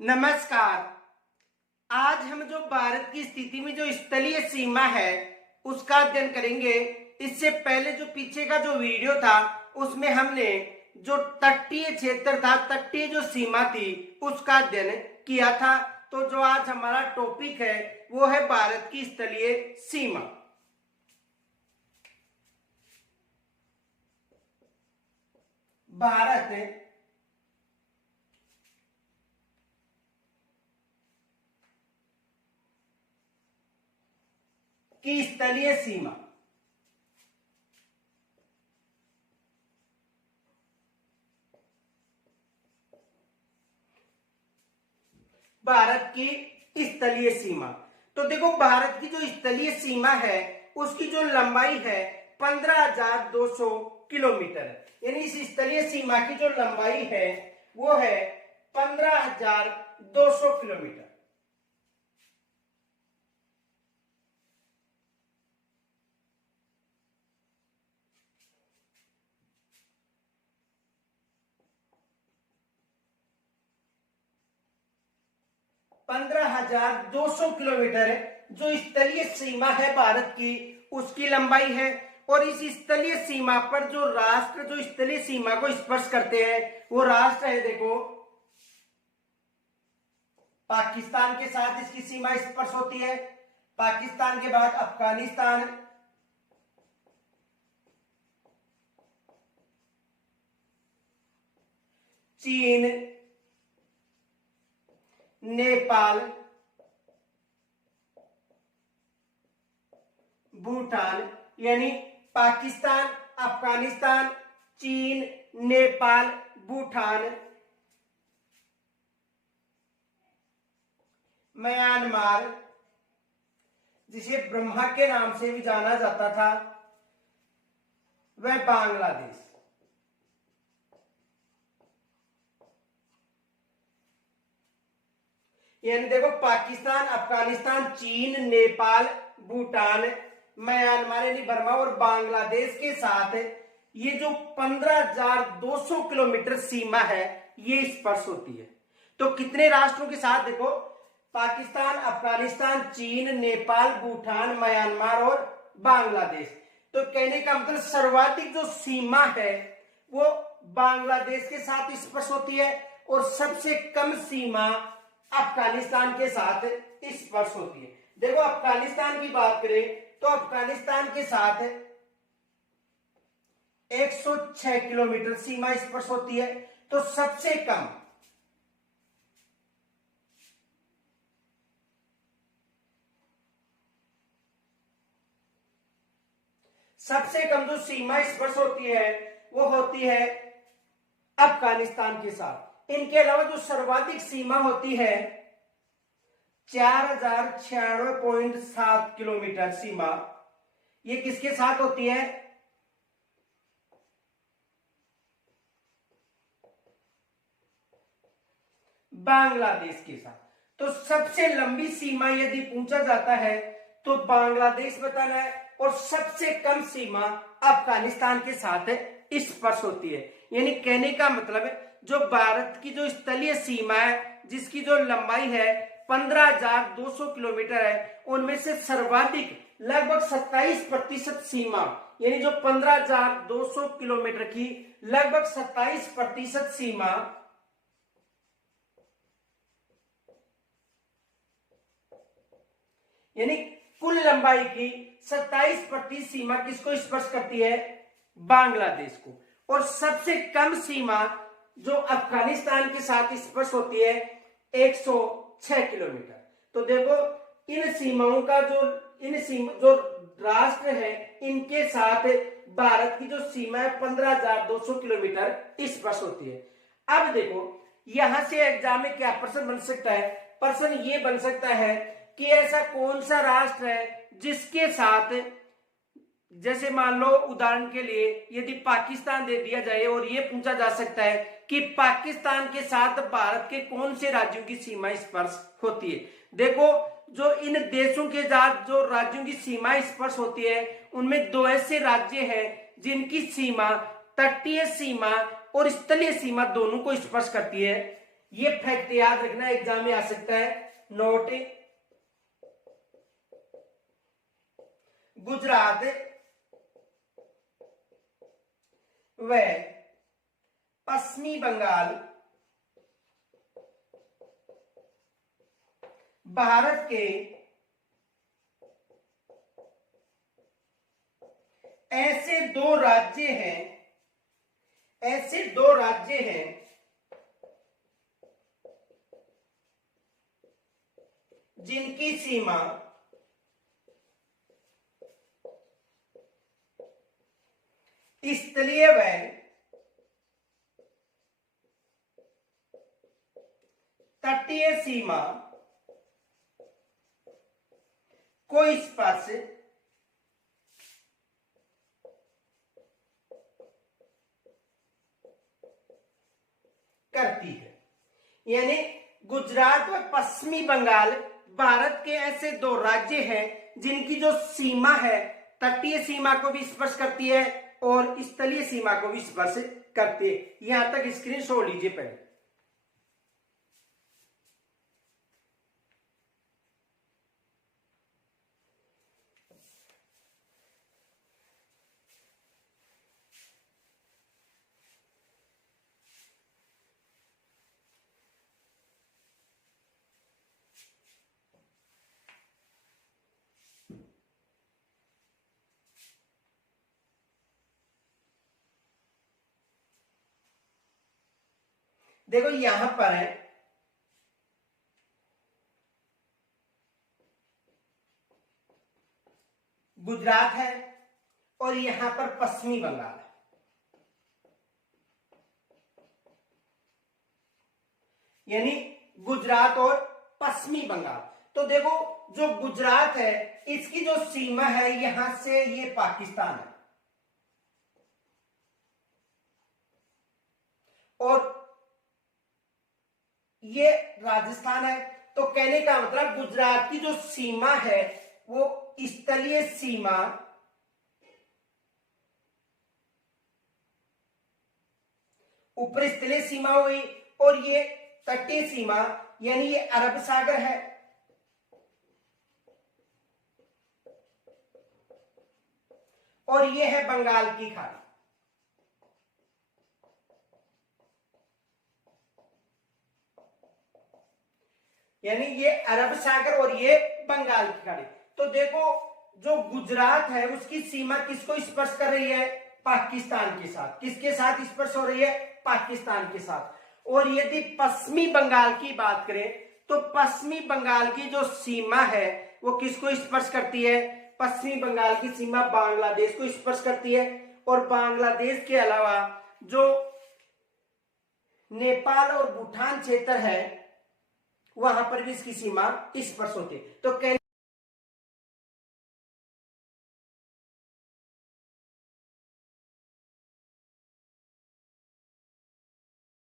नमस्कार। आज हम जो भारत की स्थिति में जो स्थलीय सीमा है उसका अध्ययन करेंगे। इससे पहले जो पीछे का जो वीडियो था उसमें हमने जो तटीय क्षेत्र था, तटीय जो सीमा थी उसका अध्ययन किया था। तो जो आज हमारा टॉपिक है वो है भारत की स्थलीय सीमा। भारत की स्थलीय सीमा। भारत की स्थलीय सीमा, तो देखो भारत की जो स्थलीय सीमा है उसकी जो लंबाई है 15,200 किलोमीटर। यानी इस स्थलीय सीमा की जो लंबाई है वो है 15,200 किलोमीटर। पंद्रह हजार दो सौ किलोमीटर जो स्थलीय सीमा है भारत की उसकी लंबाई है। और इस स्थलीय सीमा पर जो राष्ट्र जो स्थलीय सीमा को स्पर्श करते हैं वो राष्ट्र है, देखो पाकिस्तान के साथ इसकी सीमा स्पर्श होती है। पाकिस्तान के बाद अफगानिस्तान, चीन, नेपाल, भूटान। यानी पाकिस्तान, अफगानिस्तान, चीन, नेपाल, भूटान, म्यांमार जिसे ब्रह्मा के नाम से भी जाना जाता था, वह बांग्लादेश। यानी देखो पाकिस्तान, अफगानिस्तान, चीन, नेपाल, भूटान, म्यांमार यानी बर्मा और बांग्लादेश के साथ ये जो 15,200 किलोमीटर सीमा है ये स्पर्श होती है। तो कितने राष्ट्रों के साथ, देखो पाकिस्तान, अफगानिस्तान, चीन, नेपाल, भूटान, म्यांमार और बांग्लादेश। तो कहने का मतलब सर्वाधिक जो सीमा है वो बांग्लादेश के साथ स्पर्श होती है और सबसे कम सीमा अफगानिस्तान के साथ स्पर्श होती है। देखो अफगानिस्तान की बात करें तो अफगानिस्तान के साथ 106 किलोमीटर सीमा स्पर्श होती है। तो सबसे कम जो सीमा स्पर्श होती है वो होती है अफगानिस्तान के साथ। इनके अलावा जो सर्वाधिक सीमा होती है 4,096.7 किलोमीटर सीमा, ये किसके साथ होती है? बांग्लादेश के साथ। तो सबसे लंबी सीमा यदि पूछा जाता है तो बांग्लादेश बताना है और सबसे कम सीमा अफगानिस्तान के साथ स्पर्श होती है। यानी कहने का मतलब है जो भारत की जो स्थलीय सीमा है जिसकी जो लंबाई है 15,200 किलोमीटर है, उनमें से सर्वाधिक लगभग 27% सीमा, यानी जो 15,200 किलोमीटर की लगभग 27% सीमा यानी कुल लंबाई की 27% सीमा किसको स्पर्श करती है? बांग्लादेश को। और सबसे कम सीमा जो अफगानिस्तान के साथ स्पर्श होती है 106 किलोमीटर। तो देखो इन सीमाओं का जो राष्ट्र है इनके साथ भारत की जो सीमा है 15,200 किलोमीटर स्पर्श होती है। अब देखो यहां से एग्जाम में क्या प्रश्न बन सकता है? प्रश्न ये बन सकता है कि ऐसा कौन सा राष्ट्र है जिसके साथ, जैसे मान लो उदाहरण के लिए यदि पाकिस्तान दे दिया जाए और ये पूछा जा सकता है कि पाकिस्तान के साथ भारत के कौन से राज्यों की सीमा स्पर्श होती है। देखो जो इन देशों के साथ जो राज्यों की सीमा स्पर्श होती है उनमें दो ऐसे राज्य हैं जिनकी सीमा तटीय सीमा और स्थलीय सीमा दोनों को स्पर्श करती है। ये फैक्ट याद रखना, एग्जाम में आ सकता है। नोट, गुजरात व पश्चिमी बंगाल भारत के ऐसे दो राज्य हैं जिनकी सीमा स्थलीय व तटीय सीमा को स्पर्श करती है। यानी गुजरात व पश्चिमी बंगाल भारत के ऐसे दो राज्य हैं जिनकी जो सीमा है तटीय सीमा को भी स्पर्श करती है और स्थलीय सीमा को भी स्पर्श करती है। यहां तक स्क्रीनशॉट लीजिए पहले। देखो यहां पर है गुजरात है और यहां पर पश्चिमी बंगाल है। यानी गुजरात और पश्चिमी बंगाल। तो देखो जो गुजरात है इसकी जो सीमा है यहां से ये पाकिस्तान है और ये राजस्थान है। तो कहने का मतलब गुजरात की जो सीमा है वो स्थलीय सीमा ऊपर स्थलीय सीमा हुई और ये तटीय सीमा यानी ये अरब सागर है और ये है बंगाल की खाड़ी। यानी ये अरब सागर और ये बंगाल की खाड़ी। तो देखो जो गुजरात है उसकी सीमा किसको स्पर्श कर रही है? पाकिस्तान के साथ। किसके साथ स्पर्श हो रही है? पाकिस्तान के साथ। और यदि पश्चिमी बंगाल की बात करें तो पश्चिमी बंगाल की जो सीमा है वो किसको स्पर्श करती है? पश्चिमी बंगाल की सीमा बांग्लादेश को स्पर्श करती है और बांग्लादेश के अलावा जो नेपाल और भूटान क्षेत्र है वहां पर भी इसकी सीमा स्पर्श होती है। तो